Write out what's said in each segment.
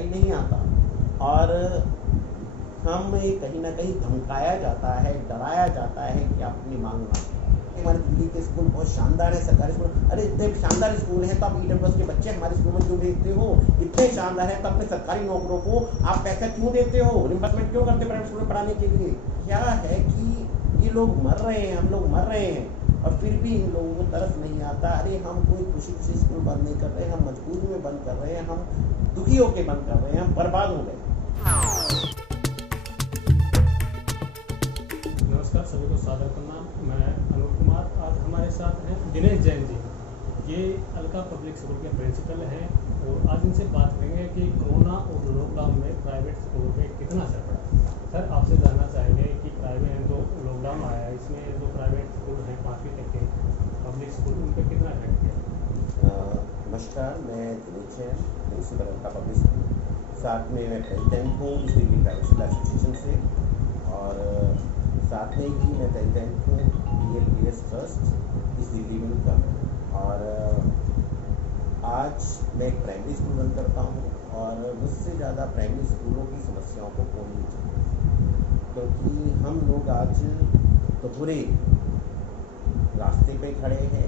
नहीं आता और हमें कहीं ना कहीं धमकाया जाता है, डराया जाता है कि आप अपनी मांग ना करें। हमारे दिल्ली के स्कूल बहुत शानदार है, सरकारी स्कूल। अरे इतने शानदार स्कूल हैं तो आप ईडब्ल्यूएस के बच्चे हमारे स्कूल में क्यों भेजते हो? इतने शानदार है तो अपने सरकारी नौकरों को आप पैसा क्यों देते हो? रिम्बर्समेंट क्यों करते प्राइवेट स्कूल में पढ़ाने के लिए? क्या है कि ये लोग मर रहे हैं, हम लोग मर रहे हैं और फिर भी इन लोगों को तरस नहीं आता। अरे हम कोई खुशी खुशी स्कूल बंद नहीं कर रहे, हम मजबूरी में बंद कर रहे हैं, हम दुखी होकर बंद कर रहे हैं, हम बर्बाद हो गए। नमस्कार, सभी को सादर प्रणाम। मैं अनूप कुमार। आज हमारे साथ हैं दिनेश जैन जी। ये अलका पब्लिक स्कूल के प्रिंसिपल हैं और आज इनसे बात करेंगे कि कोरोना और लॉकडाउन में प्राइवेट स्कूलों पे कितना असर पड़ा। सर, आपसे जानना चाहेंगे कि प्राइवेट जो लॉकडाउन आया है इसमें जो प्राइवेट स्कूल हैं 5वीं तक के पब्लिक स्कूल, उन पर कितना इफेक्ट किया? नमस्कार, मैं Dinesh Jain, principal Alka public school, साथ में मैं प्रेसिडेंट हूँ इस दिल्ली प्राइवेट स्कूल एसोसिएशन से और साथ में ही मैं प्रेसिडेंट हूँ DLPS ट्रस्ट इस दिल्ली में का। और आज मैं एक प्राइमरी स्कूल रन करता हूँ और मुझसे ज़्यादा प्राइमरी स्कूलों की समस्याओं को कौन नहीं जानता, क्योंकि हम लोग आज तो पूरे रास्ते पे खड़े हैं,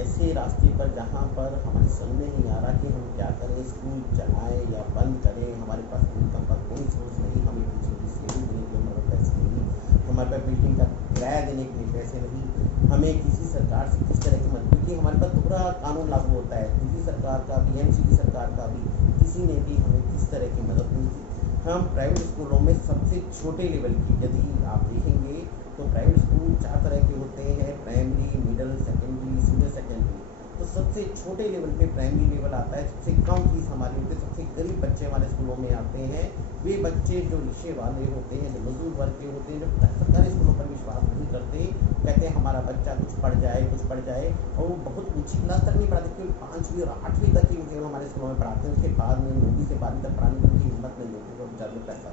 ऐसे रास्ते पर जहाँ पर हमारे समझ में नहीं आ रहा कि हम क्या करें, स्कूल चलाएं या बंद करें। हमारे पास इनकम का कोई सोर्स नहीं, हमें किसी की सेविंग देने के लिए हमारे पैसे नहीं, हमारे पास बिल्डिंग का किराया देने के लिए पैसे नहीं, हमें किसी सरकार से किस तरह की मदद, क्योंकि हमारे पास पूरा कानून लागू होता है, दिल्ली सरकार का भी, MCD सरकार का भी, किसी ने भी हमें किस तरह की मदद नहीं की। हम प्राइवेट स्कूलों में सबसे छोटे लेवल की यदि आप देखेंगे तो प्राइवेट स्कूल 4 तरह के होते हैं, primary, middle, secondary, senior secondary. तो सबसे छोटे लेवल पे प्राइमरी लेवल आता है, सबसे कम फीस हमारी होती है, सबसे गरीब बच्चे हमारे स्कूलों में आते हैं। वे बच्चे जो रिक्शे वाले होते हैं, जो मजदूर वर्ग के होते हैं, जो सरकारी स्कूलों पर विश्वास नहीं करते, कहते हैं हमारा बच्चा कुछ पढ़ जाए और वो बहुत ऊँची क्लास तक नहीं पढ़ाते, क्योंकि 5वीं और 8वीं तक ही उनके हमारे स्कूलों में पढ़ाते हैं। उसके बाद में 9वीं से 12वीं तक पढ़ाने की उनकी हिम्मत नहीं होती, तो बेचारे पैसा।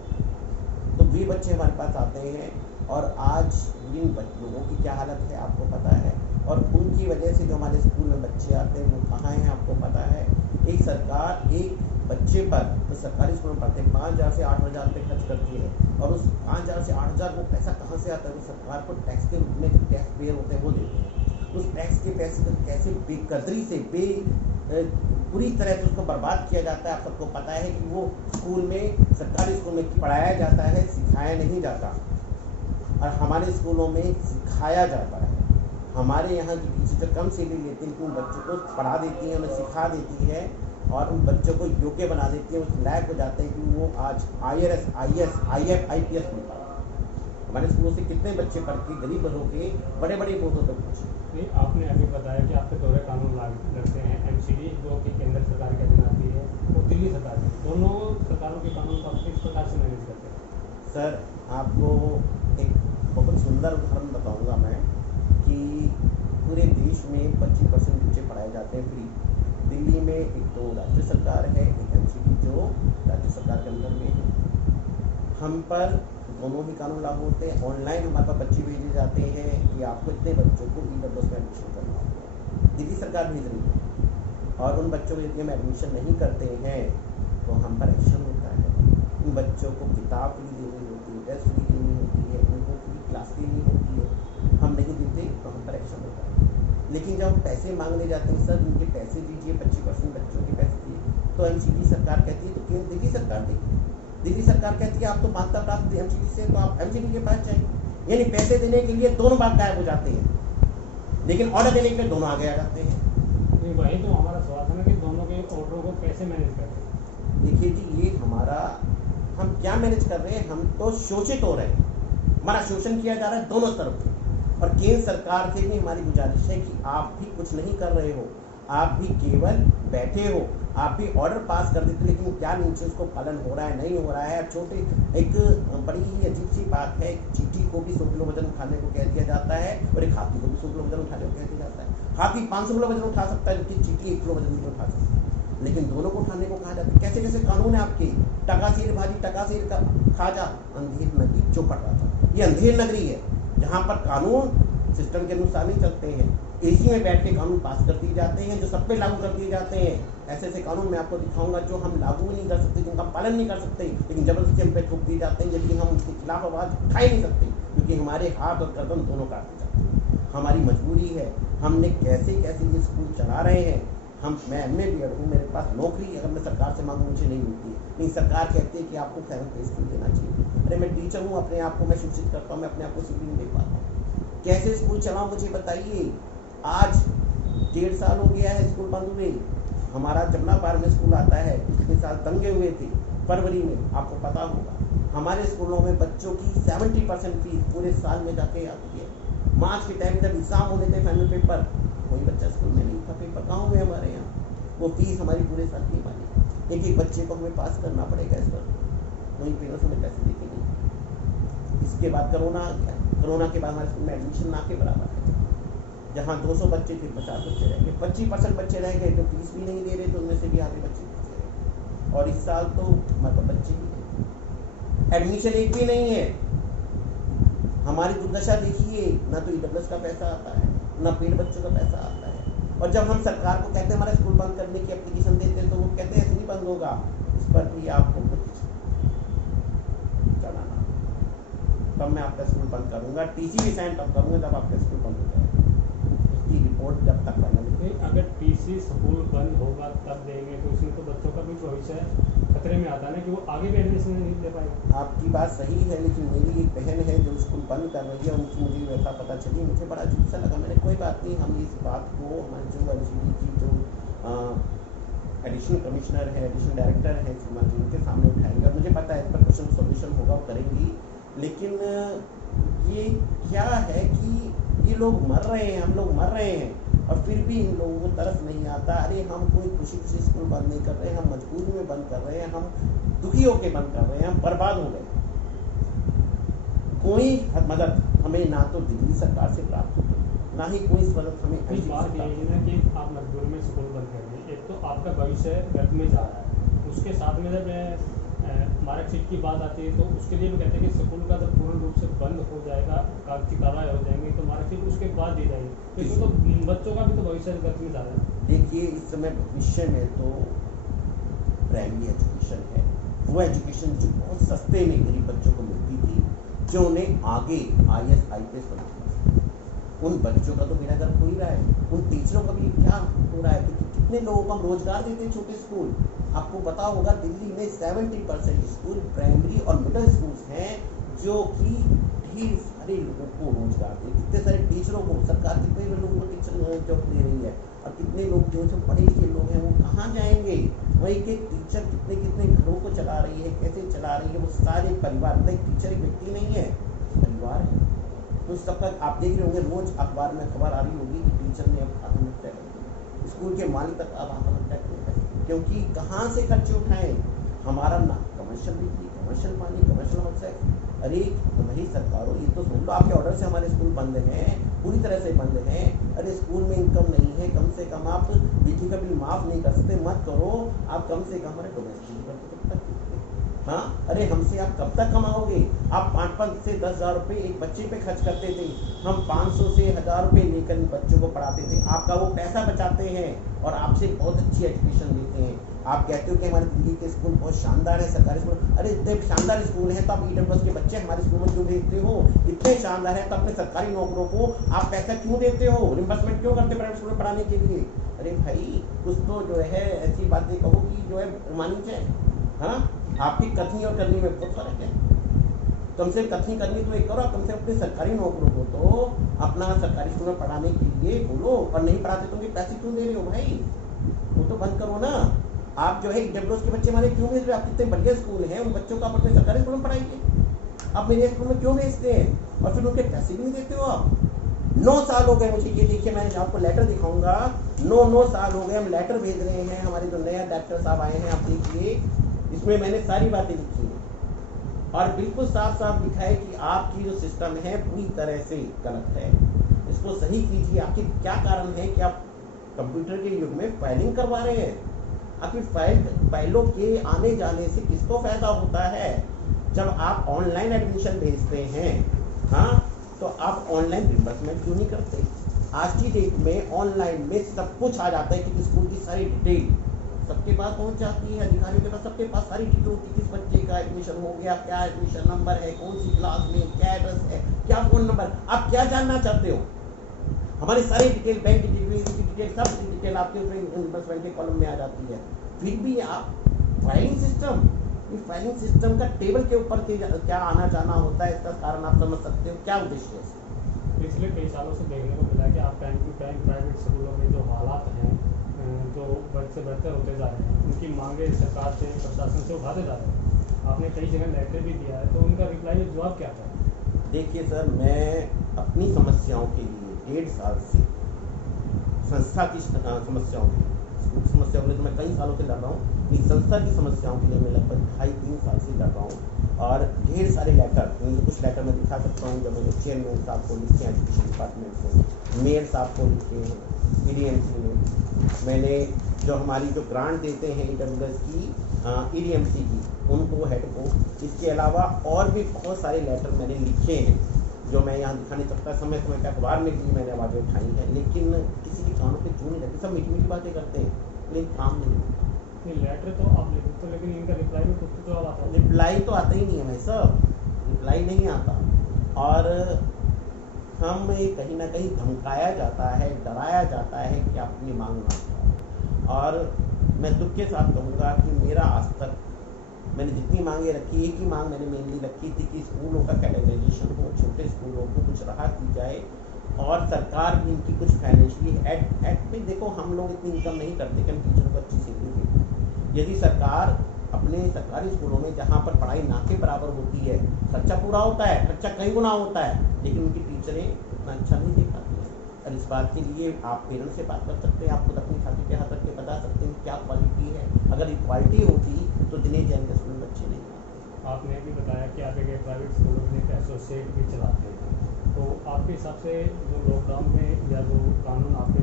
तो वे बच्चे हमारे पास आते हैं और आज इन लोगों की क्या हालत है आपको पता है, और उनकी वजह से जो हमारे स्कूल में बच्चे आते हैं वो कहाँ हैं आपको पता है। एक सरकार एक बच्चे पर तो सरकारी स्कूल में पढ़ते हैं 5,000 से 8,000 रुपये खर्च करती है, और उस 5,000 से 8,000 वो पैसा कहाँ से आता है? वो सरकार को टैक्स के रूप में जो टैक्स पेयर होते हैं वो देते हैं। उस टैक्स के पैसे को कैसे बेकदरी से पूरी तरह से उसको बर्बाद किया जाता है। आप सबको पता है कि वो स्कूल में, सरकारी स्कूल में पढ़ाया जाता है, सिखाया नहीं जाता, और हमारे स्कूलों में सिखाया जाता है। हमारे यहाँ की टीचर कम सैलरी लेती हैं, उन बच्चों को पढ़ा देती हैं, उन्हें सिखा देती है और उन बच्चों को योग्य बना देती है, उस लायक हो जाते हैं कि वो आज IRS, IAS, IF, IPS बन पाए। हमारे स्कूलों से कितने बच्चे पढ़ के गरीब हो के बड़े बड़े पोस्टों तक पहुँचे। नहीं, आपने अभी बताया कि आपके दोहरे कानून लगते हैं, MCD जो कि केंद्र सरकार के अधीन आती है और दिल्ली सरकार के, दोनों सरकारों के कानून को आप किस प्रकार से मैनेज करते हैं? सर, आपको एक बहुत सुंदर उदाहरण बताऊंगा मैं कि पूरे देश में 25% बच्चे पढ़ाए जाते हैं फ्री। दिल्ली में एक तो राज्य सरकार है, एक MCD जो राज्य सरकार के अंदर में है। हम पर दोनों ही कानून लागू होते हैं। ऑनलाइन हमारे पास बच्चे भेजे जाते हैं कि आपको इतने बच्चों को EWS में एडमिशन करना होगा, दिल्ली सरकार भेज रही है, और उन बच्चों को यदि हम एडमिशन नहीं करते हैं तो हम पर एक्शन होता है। उन बच्चों को किताब भी देनी होती है, टेस्ट भी देनी होती है, उनको पूरी क्लास देनी होती है। हम नहीं देते तो हम पर एक्शन होता है। लेकिन जब हम पैसे मांगने जाते हैं, सर उनके पैसे दीजिए, 25% बच्चों के पैसे दिए, तो MCD सरकार कहती है तो क्यों दिल्ली सरकार देगी? दिल्ली सरकार कहती है आप तो मानता प्राप्त MCD से, तो आप MCD के पास जाएंगे। यानी पैसे देने के लिए दोनों बात गायब हो जाते हैं, लेकिन ऑर्डर देने के लिए दोनों आगे आ जाते हैं। नहीं, वही तो हमारा सवाल था ना कि दोनों के ऑर्डरों को कैसे मैनेज करते हैं? देखिए जी, ये हमारा, हम क्या मैनेज कर रहे हैं? हम तो शोषित हो रहे हैं, हमारा शोषण किया जा रहा है दोनों तरफ से। और केंद्र सरकार से भी हमारी गुजारिश है कि आप भी कुछ नहीं कर रहे हो, आप भी केवल बैठे हो, आप भी ऑर्डर पास कर देते, लेकिन क्या नीचे उसको पालन हो रहा है, नहीं हो रहा है। छोटे एक बड़ी ही अजीब सी बात है, चींटी को भी 100 किलो वजन उठाने को कह दिया जाता है और एक हाथी को भी 100 किलो वजन उठाने को कह दिया जाता है। हाथी 500 किलो वजन उठा सकता है, जबकि चींटी 1 किलो वजन नहीं उठा सकती, लेकिन दोनों को उठाने को कहा जाता है। कैसे कैसे कानून है आपके? टका सिर भाजी टका सिर का खाजा, अंधेर नगरी चौपट रहा था। ये अंधेर नगरी है जहाँ पर कानून सिस्टम के अनुसार नहीं चलते हैं। एसी में बैठ के कानून पास कर दिए जाते हैं जो सब पे लागू कर दिए जाते हैं। ऐसे ऐसे कानून मैं आपको दिखाऊंगा जो हम लागू नहीं कर सकते, जिनका पालन नहीं कर सकते, लेकिन जबरदस्ती हम पे थोप दिए जाते हैं, जबकि हम उसके खिलाफ आवाज़ उठा ही नहीं सकते क्योंकि हमारे हाथ और गर्दन दोनों काट दिए जाते हैं। हमारी मजबूरी है, हमने कैसे कैसे ये स्कूल चला रहे हैं। मैं एमए बी एड हूँ, मेरे पास नौकरी अगर मैं सरकार से मांगूँ मुझे नहीं मिलती है, लेकिन सरकार कहती है कि आपको 7 पे स्कूल देना चाहिए। अरे मैं टीचर हूँ, अपने आप को मैं शिक्षित करता हूँ, मैं अपने आप को सीधी नहीं दे पाता हूँ। कैसे स्कूल चलाऊँ मुझे बताइए। आज 1.5 साल हो गया है स्कूल बंद हुए। हमारा जमुना पार में स्कूल आता है, पिछले साल दंगे हुए थे फरवरी में, आपको पता होगा। हमारे स्कूलों में बच्चों की 70% फीस पूरे साल में जाके आती है। मार्च के टाइम जब एग्जाम होने थे फाइनल पेपर, कोई बच्चा स्कूल में नहीं था, पेपर गाँव में हमारे यहाँ। वो फीस हमारी पूरे साल की मानी, एक एक बच्चे को हमें पास करना पड़ेगा इस पर, वहीं पेरेंट्स हमें पैसे देते नहीं। इसके बाद कोरोना आ गया, कोरोना के बाद हमारे स्कूल में एडमिशन ना के बराबर है। जहाँ 200 बच्चे थे 50 बच्चे रह गए, 25% बच्चे रह गए, तो फीस भी नहीं दे रहे, तो उनमें से भी आधे बच्चे बचे रहे। और इस साल तो मतलब बच्चे ही नहीं, एडमिशन एक भी नहीं है। हमारी दुर्दशा देखिए, ना तो ईडब्ल्यूएस का पैसा आता है, ना पेड बच्चों का पैसा आता है। और जब हम सरकार को कहते हैं हमारा स्कूल बंद करने की एप्लीकेशन देते हैं, तो वो कहते हैं ऐसे नहीं बंद होगा, इस पर भी आपको कुछ चलाना, तब मैं आपका स्कूल बंद करूंगा। टीसी भी साइन तब करूंगा जब आपका स्कूल बंद हो जाएगा। उसकी रिपोर्ट जब तक फाइनल नहीं, अगर टीसी स्कूल बंद होगा तब देंगे तो उसमें तो बच्चों का भी भविष्य खतरे में आता है ना कि वो आगे भी एडमिशन नहीं ले पाएंगे। आपकी बात सही है, लेकिन मेरी एक बहन है जो स्कूल बंद कर रही है, उनकी मुझे वैसा पता चली, मुझे बड़ा अजीब सा लगा। मैंने कोई बात नहीं, हम इस बात को हमारे जो एलसीडी की जो एडिशनल कमिश्नर है, एडिशनल डायरेक्टर है उनके सामने उठाएंगे, और मुझे पता है इस पर क्वेश्चन सोल्यूशन होगा, वो करेंगी। लेकिन ये क्या है कि ये लोग मर रहे हैं, हम लोग मर रहे हैं, और फिर भी इन लोगों को तरस नहीं आता। अरे हम कोई खुशी खुशी स्कूल बंद नहीं कर रहे हैं, हम मजबूरी में बंद कर रहे हैं, हम दुखी होकर बंद कर रहे हैं, हम बर्बाद हो गए। कोई मदद हमें ना तो दिल्ली सरकार से प्राप्त होगी, ना ही कोई मदद हमें। कुछ बात यही है ना कि आप मजबूरी में स्कूल बंद कर रहे हैं, एक तो आपका भविष्य व्यर्थ में जा रहा है, उसके साथ में जब मार्कशीट की बात आती है तो उसके लिए भी कहते हैं कि स्कूल का जब पूर्ण रूप से बंद हो जाएगा, कागजी कार्रवाई हो जाएंगी, तो मार्कशीट उसके बाद दी जाएगी, क्योंकि तो बच्चों का भी तो भविष्य व्यर्थ में जा रहा है। देखिए इस समय भविष्य में तो प्राइमरी एजुकेशन है, वो एजुकेशन जो बहुत सस्ते में गरीब बच्चों को मिलती थी, जो उन्हें आगे IAS IPS बनाती, उन बच्चों का तो बेड़ा गर्क हो ही रहा है। उन टीचरों का भी क्या हो रहा है, कितने लोगों को हम रोजगार देते हैं छोटे स्कूल। आपको पता होगा दिल्ली में 70% स्कूल प्राइमरी और मिडिल स्कूल्स हैं जो कि ढेर सारे लोगों को रोजगार दे, कितने सारे टीचरों को सरकार कितने लोगों को टीचर जॉब दे रही है, और कितने लोग जो पढ़े लिखे लोग हैं वो कहाँ जाएंगे। वही के टीचर कितने कितने घरों को चला रही है, कैसे चला रही है, वो सारे परिवार में। टीचर एक व्यक्ति नहीं है, परिवार है। तो सबका आप देख रहे होंगे, रोज अखबार में खबर आ रही होगी कि टीचर ने अब आत्महत्या कर दी, स्कूल के मालिक तक अब आत्महत्या कर दी, क्योंकि कहाँ से खर्चे उठाएं। हमारा ना कमर्शियल बिजली, कमर्शियल पानी, कमर्शियल व्हाट्सएप। अरे भाई सरकारों, ये तो सुन लो, आपके ऑर्डर से हमारे स्कूल बंद हैं, पूरी तरह से बंद हैं। अरे स्कूल में इनकम नहीं है, कम से कम आप बिजली का बिल माफ़ नहीं कर सकते, मत करो, आप कम से कम हमारे डोमेस्टिक हाँ। अरे हमसे आप कब तक कमाओगे। आप 5-5 से 10 हज़ार रुपये एक बच्चे पे खर्च करते थे, हम 500 से 1000 रुपये लेकर बच्चों को पढ़ाते थे। आपका वो पैसा बचाते हैं और आपसे बहुत अच्छी एजुकेशन देते हैं। आप कहते हो कि हमारे दिल्ली के स्कूल बहुत शानदार है, सरकारी स्कूल। अरे इतने शानदार स्कूल हैं तो आप ईडब्ल्यूएस के बच्चे हमारे स्कूल में क्यों भेजते हो। इतने शानदार है तो अपने सरकारी नौकरों को आप पैसा क्यों देते हो, रिम्बर्समेंट क्यों करते प्राइवेट स्कूल में पढ़ाने के लिए। अरे भाई कुछ तो जो है ऐसी बातें कहो कि जो है मानी जाए। हाँ, आपकी कथनी और करनी में बहुत फर्क है। कम से कथनी करनी तो एक करो, कम से अपने सरकारी नौकरों को तो अपना सरकारी स्कूल में पढ़ाने के लिए बोलो, और नहीं पढ़ाते तो पैसे क्यों दे रहे हो भाई, वो तो बंद करो ना। आप जो है ईडब्ल्यूएस के बच्चे हमारे क्यों भेज रहे हो, आप कितने बढ़िया स्कूल हैं, उन बच्चों को आप अपने सरकारी स्कूल में पढ़ाइए। आप मेरे स्कूल में क्यों भेजते हैं और फिर उनके पैसे भी नहीं देते हो आप। 9 साल हो गए मुझे, ये देखिए मैं आपको लेटर दिखाऊंगा, 9 साल हो गए हम लेटर भेज रहे हैं। हमारे जो नया डायरेक्टर साहब आए हैं, आप देखिए इसमें मैंने सारी बातें लिखी हैं और बिल्कुल साफ साफ लिखा है कि आपकी जो सिस्टम है पूरी तरह से गलत है, इसको सही कीजिए। आखिर क्या कारण है कि आप कंप्यूटर के युग में फाइलिंग करवा रहे हैं। आखिर फाइलों के आने जाने से किसको फायदा होता है। जब आप ऑनलाइन एडमिशन भेजते हैं, हाँ, तो आप ऑनलाइन रिम्बर्समेंट क्यों नहीं करते। आज की डेट में ऑनलाइन में सब कुछ आ जाता है कि स्कूल की सारी डिटेल सबके पास पहुंच जाती है, अधिकारियों के पास सबके पास सारी डिटेल होती है, किस बच्चे का एडमिशन हो गया, क्या एडमिशन नंबर है, कौन सी क्लास में, क्या एड्रेस है, क्या फोन नंबर, आप क्या जानना चाहते हो, हमारी सारी डिटेल, बैंक की डिटेल, सब डिटेल आपके इन्वेस्टमेंट के कॉलम में आ जाती है। फिर भी आप फाइलिंग सिस्टम, ये फाइलिंग सिस्टम का टेबल के ऊपर क्या आना जाना होता है, इसका कारण आप समझ सकते हो, क्या उद्देश्य है। पिछले कई सालों से देखने को मिला कि आप टाइम टू टाइम प्राइवेट स्कूलों में जो हालात हैं, जो बढ़ते बेहतर होते जा रहे हैं, उनकी मांगे सरकार से, प्रशासन से उठाते जा रहे हैं। आपने कई जगह लेटर भी दिया है, तो उनका रिप्लाई जवाब क्या था? देखिए सर, मैं अपनी समस्याओं के लिए 1.5 साल से संस्था की समस्याओं के लिए, समस्याओं के लिए तो मैं कई सालों से लड़ रहा हूँ, इस संस्था की समस्याओं के लिए मैं लगभग 2.5-3 साल से लड़ रहा हूँ। और ढेर सारे लेटर, कुछ लेटर मैं दिखा सकता हूँ, जब मैंने चेयरमैन साहब को लिखे हैं एजुकेशन डिपार्टमेंट से, मेयर साहब को लिखे हैं, EDMC में मैंने, जो हमारी जो ग्रांट देते हैं EWS की, EDMC की, उनको, हेड को, इसके अलावा और भी बहुत सारे लेटर मैंने लिखे हैं जो मैं यहाँ दिखा नहीं सकता। समय समय पे अखबार में भी मैंने आवाज़ें उठाई हैं, लेकिन किसी के कानों पे चूं नहीं लगती, सब मीठी मीठी बातें करते हैं, लेकिन काम नहीं होता। ये लेटर तो आप लिखते तो, लेकिन इनका रिप्लाई में कुछ तो जवाब आता है? रिप्लाई तो आता ही नहीं है भाई साहब, रिप्लाई नहीं आता, और हमें कहीं ना कहीं धमकाया जाता है, डराया जाता है कि आप अपनी मांग ना उठाओ। और मैं दुख के साथ कहूँगा कि मेरा आज तक मैंने जितनी मांगे रखी, एक ही मांग मैंने मेनली रखी थी कि स्कूलों का कैटेगराइजेशन हो, छोटे स्कूलों को कुछ राहत दी जाए, और सरकार भी इनकी कुछ फाइनेंशियली एड में, देखो हम लोग इतनी इनकम नहीं करते कि हम टीचर को अच्छी सैलरी दें। यदि सरकार अपने सरकारी स्कूलों में जहाँ पर पढ़ाई ना के बराबर होती है, खर्चा पूरा होता है, खर्चा कई गुना होता है, लेकिन उनकी टीचरें इतना अच्छा नहीं दे पाती हैं। और इस बात के लिए आप पेरेंट्स से बात कर सकते हैं, आप खुद अपनी छाती पे हाथ रख के बता सकते हैं क्या क्वालिटी है। अगर इक्वालिटी होती तो दिनेश जैन के स्कूल में बच्चे नहीं आते। आपने भी बताया कि आप एक प्राइवेट स्कूलों में एक एसोसिएट भी चलाते हैं, तो आपके हिसाब से जो लॉकडाउन में या जो कानून आपके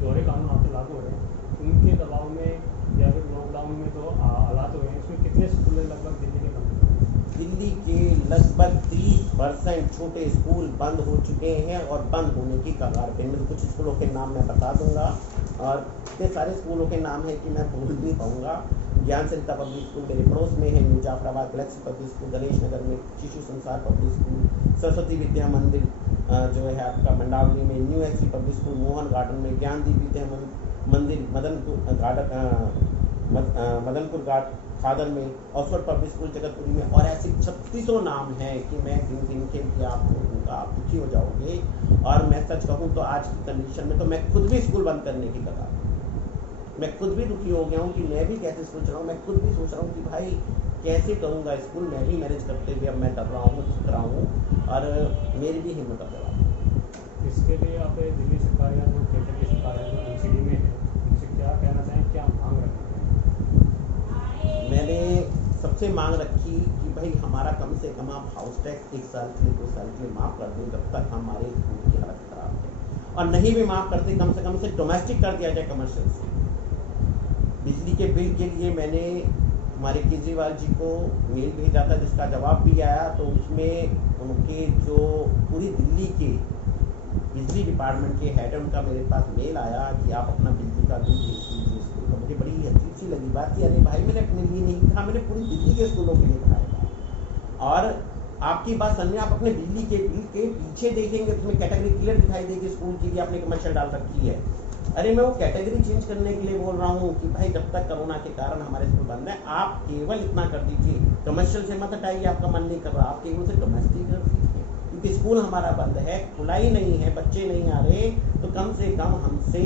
दोहरे कानून आपके लागू हो रहे हैं, उनके दबाव में या फिर लॉकडाउन में जो हालात हुए हैं, उसमें कितने स्कूल लगभग दिल्ली के बंद हुए हैं? दिल्ली के लगभग 30% छोटे स्कूल बंद हो चुके हैं और बंद होने की कगार पे। मैं कुछ स्कूलों के नाम मैं बता दूंगा, और इतने सारे स्कूलों के नाम है कि मैं भूल भी पाऊंगा। ज्ञान सरिता पब्लिक स्कूल मेरे पड़ोस में है, new Jafrabad galaxy public school Ganesh Nagar में, शिशु संसार पब्लिक स्कूल, सरस्वती विद्या मंदिर जो है आपका मंडावली में, new SC public school Mohan garden में, ज्ञानदीप विद्या मंदिर मदनपुर गार्डन, मदनपुर खादर में, ऑक्सफोर्ड पब्लिक स्कूल जगतपुरी में, और ऐसे 3600 नाम हैं कि मैं गिन के भी आप दुखी हो जाओगे। और मैं सच कहूँ तो आज की कंडीशन में तो मैं खुद भी स्कूल बंद करने की कगार, मैं खुद भी दुखी हो गया हूँ कि मैं भी कैसे सोच रहा हूँ। मैं खुद भी सोच रहा हूँ कि भाई कैसे करूँगा स्कूल, मैं भी मैनेज करते हुए अब मैं डर रहा हूँ, सीख रहा हूँ, और मेरी भी हिम्मत अब रहा। इसके लिए आप दिल्ली सरकार या जो केंद्र की सरकार है जो NCD में है, उनसे क्या कहना चाहें, क्या मांग रखते हैं? मैंने सबसे मांग रखी कि भाई हमारा कम से कम आप हाउस टैक्स 1 साल के लिए 2 साल के लिए माफ़ कर दें, जब तक हमारे स्कूल की हालत ख़राब है, और नहीं भी माफ़ करते कम से कम से डोमेस्टिक कर दिया जाए कमर्शियल से। बिजली के बिल के लिए मैंने हमारे केजरीवाल जी को मेल भेजा था, जिसका जवाब भी आया, तो उसमें उनके जो पूरी दिल्ली के बिजली डिपार्टमेंट के हेड है उनका मेरे पास मेल आया कि आप अपना बिजली का बिल भेज दीजिए स्कूल का। मुझे बड़ी अजीब सी लगी बात कि अरे भाई मैंने अपने लिए नहीं कहा, मैंने पूरी दिल्ली के स्कूलों के लिए कहा। और आपकी बात समझिए, आप अपने बिजली के बिल के पीछे देखेंगे उसमें कैटेगरी क्लियर दिखाई देगी स्कूल की, आपने कमर्शियल डाल रखी है। अरे मैं वो कैटेगरी चेंज करने के लिए बोल रहा हूँ कि भाई जब तक कोरोना के कारण हमारे स्कूल बंद है, आप केवल इतना कर दीजिए, कमर्शियल से मत हटाइए, आपका मन नहीं कर रहा, आप केवल से डोमेस्टिक कर दीजिए, क्योंकि स्कूल हमारा बंद है, खुला ही नहीं है, बच्चे नहीं आ रहे, तो कम से कम हमसे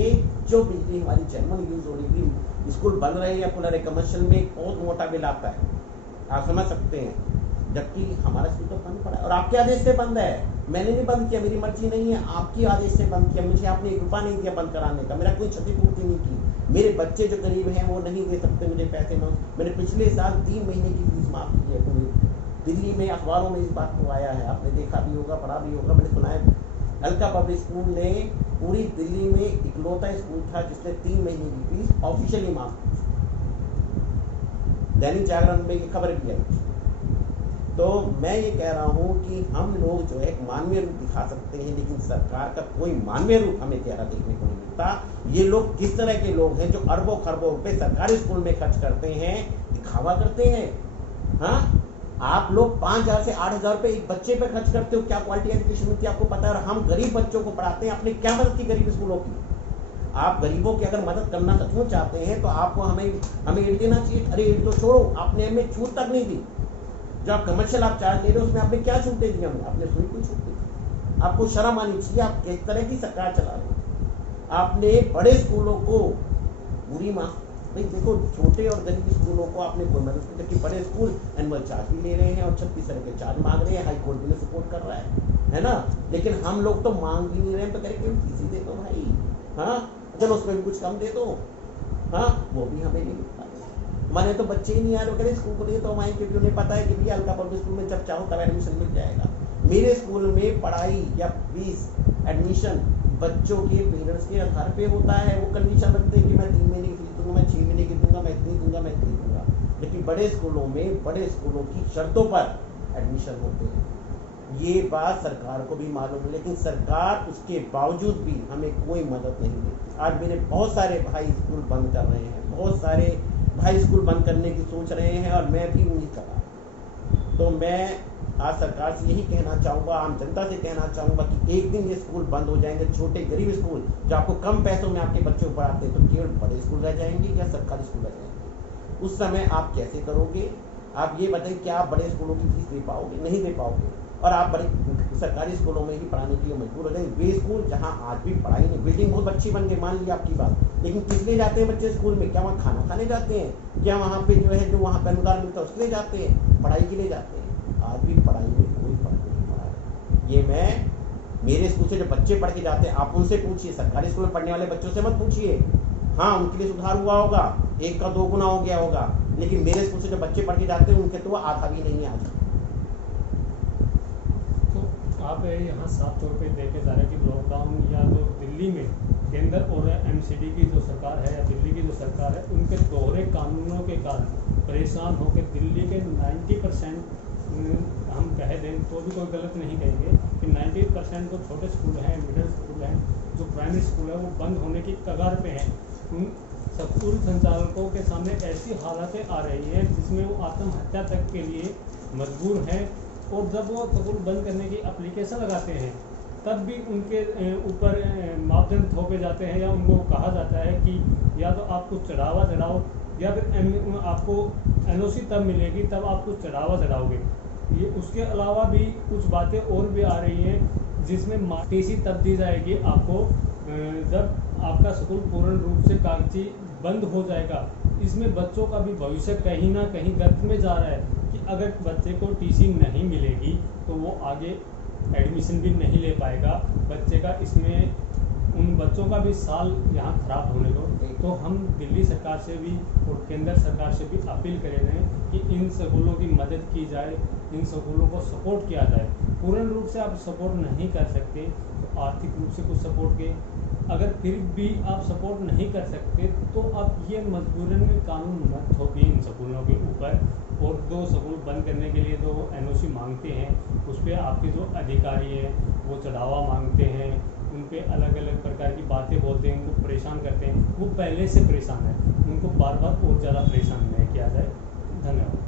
जो बिजली हमारी जर्मन यूज हो रही थी, स्कूल बंद रहे या खुला रहे, कमर्शियल में एक बहुत मोटा बिल आता है, आप समझ सकते हैं, जबकि हमारा स्कूल तो बंद पड़ा है और आपके आदेश से बंद है। मैंने नहीं बंद किया, मेरी मर्जी नहीं है, आपकी आदेश से बंद किया, मुझे आपने 1 रुपया नहीं दिया बंद कराने का, मेरा कोई क्षतिपूर्ति नहीं की, मेरे बच्चे जो गरीब हैं वो नहीं दे सकते मुझे पैसे। मैंने पिछले साल 3 महीने की फीस माफ की है पूरी दिल्ली में, अखबारों में इस बात को आया है, आपने देखा भी होगा, पढ़ा भी होगा, मैंने सुना है। अलका पब्लिक स्कूल ने पूरी दिल्ली में इकलौता स्कूल था जिसने 3 महीने की फीस ऑफिशियली माफ की। दैनिक जागरण में ये खबर भी आई। तो मैं ये कह रहा हूँ कि हम लोग जो है एक मानवीय रूप दिखा सकते हैं, लेकिन सरकार का कोई मानवीय रूप हमें चेहरा देखने को नहीं मिलता। ये लोग किस तरह के लोग हैं जो अरबों खरबों रुपए सरकारी स्कूल में खर्च करते हैं, दिखावा करते हैं। हाँ, आप लोग 5,000 से 8,000 रुपए एक बच्चे पे खर्च करते हो, क्या क्वालिटी एजुकेशन मिलती है आपको पता है। और हम गरीब बच्चों को पढ़ाते हैं, आपने क्या मदद की गरीब स्कूलों की। आप गरीबों की अगर मदद करना सचमुच चाहते हैं तो आपको हमें ईट देना चाहिए। अरे ईट तो छोड़ो, आपने हमें छूट तक नहीं दी। जो आप कमर्शियल आप चार्ज ले रहे हो उसमें आपने क्या छूटें दी हमने, आपने सुई कोई छूट दी। आपको शर्म आनी चाहिए, आप किस तरह की सरकार चला रहे हो। आपने बड़े स्कूलों को बुरी भाई देखो, छोटे और गरीब स्कूलों को आपने कोई मदद नहीं, जबकि बड़े स्कूल एनुअल चार्ज भी ले रहे हैं और 36 तरह के चार्ज मांग रहे हैं, हाई कोर्ट भी सपोर्ट कर रहा है ना। लेकिन हम लोग तो मांग भी नहीं रहे हैं, तो कह रहे फीस दे दो भाई। हाँ, चलो उसमें भी कुछ कम दे दो। हाँ, वो भी हमें नहीं मिलता। हमारे तो बच्चे ही नहीं आ रहे, करें स्कूल को नहीं तो हमारे, क्योंकि उन्हें पता है कि भैया अलका पब्लिक स्कूल में जब चाहो तब एडमिशन मिल जाएगा। मेरे स्कूल में पढ़ाई या फीस एडमिशन बच्चों के पेरेंट्स के आधार पे होता है। वो कंडीशन रखते हैं कि मैं 3 महीने की फीस दूंगा, मैं 6 महीने की दूंगा, मैं इतनी दूंगा, मैं इतनी दूंगा। लेकिन बड़े स्कूलों में बड़े स्कूलों की शर्तों पर एडमिशन होते हैं। ये बात सरकार को भी मालूम है, लेकिन सरकार उसके बावजूद भी हमें कोई मदद नहीं देती। आज मेरे बहुत सारे भाई स्कूल बंद कर रहे हैं, बहुत सारे भाई स्कूल बंद करने की सोच रहे हैं, और मैं भी उन्हीं का। तो मैं आज सरकार से यही कहना चाहूँगा, आम जनता से कहना चाहूँगा कि एक दिन ये स्कूल बंद हो जाएंगे। छोटे गरीब स्कूल जो आपको कम पैसों में आपके बच्चों को पढ़ाते हैं, तो केवल बड़े स्कूल रह जाएंगे या सरकारी स्कूल रह जाएंगे। उस समय आप कैसे करोगे? आप ये बताइए, क्या आप बड़े स्कूलों की फीस दे पाओगे? नहीं दे पाओगे। और आप बड़े सरकारी स्कूलों में ही पढ़ाने के लिए मजबूर हो जाएंगे। वे स्कूल जहाँ आज भी पढ़ाई नहीं, बिल्डिंग बहुत अच्छी बन गई, मान लिया आपकी बात, लेकिन किस लिए जाते हैं बच्चे स्कूल में? क्या वहाँ खाना खाने जाते हैं? क्या वहाँ पे जो है जो वहाँ पे अनुदान मिलता है उसके लिए जाते हैं? पढ़ाई के लिए जाते हैं। आज भी पढ़ाई में कोई फर्क नहीं पड़ा है। ये मैं मेरे स्कूल से जो बच्चे पढ़ के जाते हैं आप उनसे पूछिए, सरकारी स्कूल में पढ़ने वाले बच्चों से मत पूछिए। हाँ, उनके लिए सुधार हुआ होगा, 1 का 2 गुना हो गया होगा, लेकिन मेरे स्कूल से जो बच्चे पढ़ के जाते हैं उनके तो आधा भी नहीं है आज। आप यहाँ साफ तौर पे देखे जा रहे हैं कि लॉकडाउन या जो दिल्ली में केंद्र और एमसीडी की जो सरकार है या दिल्ली की जो सरकार है, उनके दोहरे कानूनों के कारण परेशान होकर दिल्ली के 90% हम कह दें तो भी कोई गलत नहीं कहेंगे कि 90% जो छोटे स्कूल हैं, मिडिल स्कूल हैं, जो प्राइमरी स्कूल है, वो बंद होने की कगार पे हैं। उन स्कूल संचालकों के सामने ऐसी हालतें आ रही है जिसमें वो आत्महत्या तक के लिए मजबूर हैं। और जब वो स्कूल बंद करने की एप्लीकेशन लगाते हैं तब भी उनके ऊपर मापदंड थोपे जाते हैं, या उनको कहा जाता है कि या तो आप कुछ चढ़ावा चढ़ाओ या फिर आपको एनओसी तब मिलेगी तब आप कुछ चढ़ावा चढ़ाओगे। ये उसके अलावा भी कुछ बातें और भी आ रही हैं जिसमें टीसी तब दी जाएगी आपको जब आपका स्कूल पूर्ण रूप से कागजी बंद हो जाएगा। इसमें बच्चों का भी भविष्य कहीं ना कहीं गर्त में जा रहा है कि अगर बच्चे को टीसी नहीं मिलेगी तो वो आगे एडमिशन भी नहीं ले पाएगा। बच्चे का इसमें उन बच्चों का भी साल यहाँ खराब होने दो। तो हम दिल्ली सरकार से भी और केंद्र सरकार से भी अपील कर रहे हैं कि इन स्कूलों की मदद की जाए, इन स्कूलों को सपोर्ट किया जाए। पूर्ण रूप से आप सपोर्ट नहीं कर सकते तो आर्थिक रूप से कुछ सपोर्ट के, अगर फिर भी आप सपोर्ट नहीं कर सकते तो आप ये मजबूरन में कानून मत थोपिए इन स्कूलों के ऊपर। और दो स्कूल बंद करने के लिए जो एनओसी मांगते हैं उस पर आपके जो अधिकारी हैं वो चढ़ावा मांगते हैं, उन पर अलग अलग प्रकार की बातें बोलते हैं, उनको परेशान करते हैं। वो पहले से परेशान है, उनको बार बार और ज़्यादा परेशान नहीं किया जाए। धन्यवाद।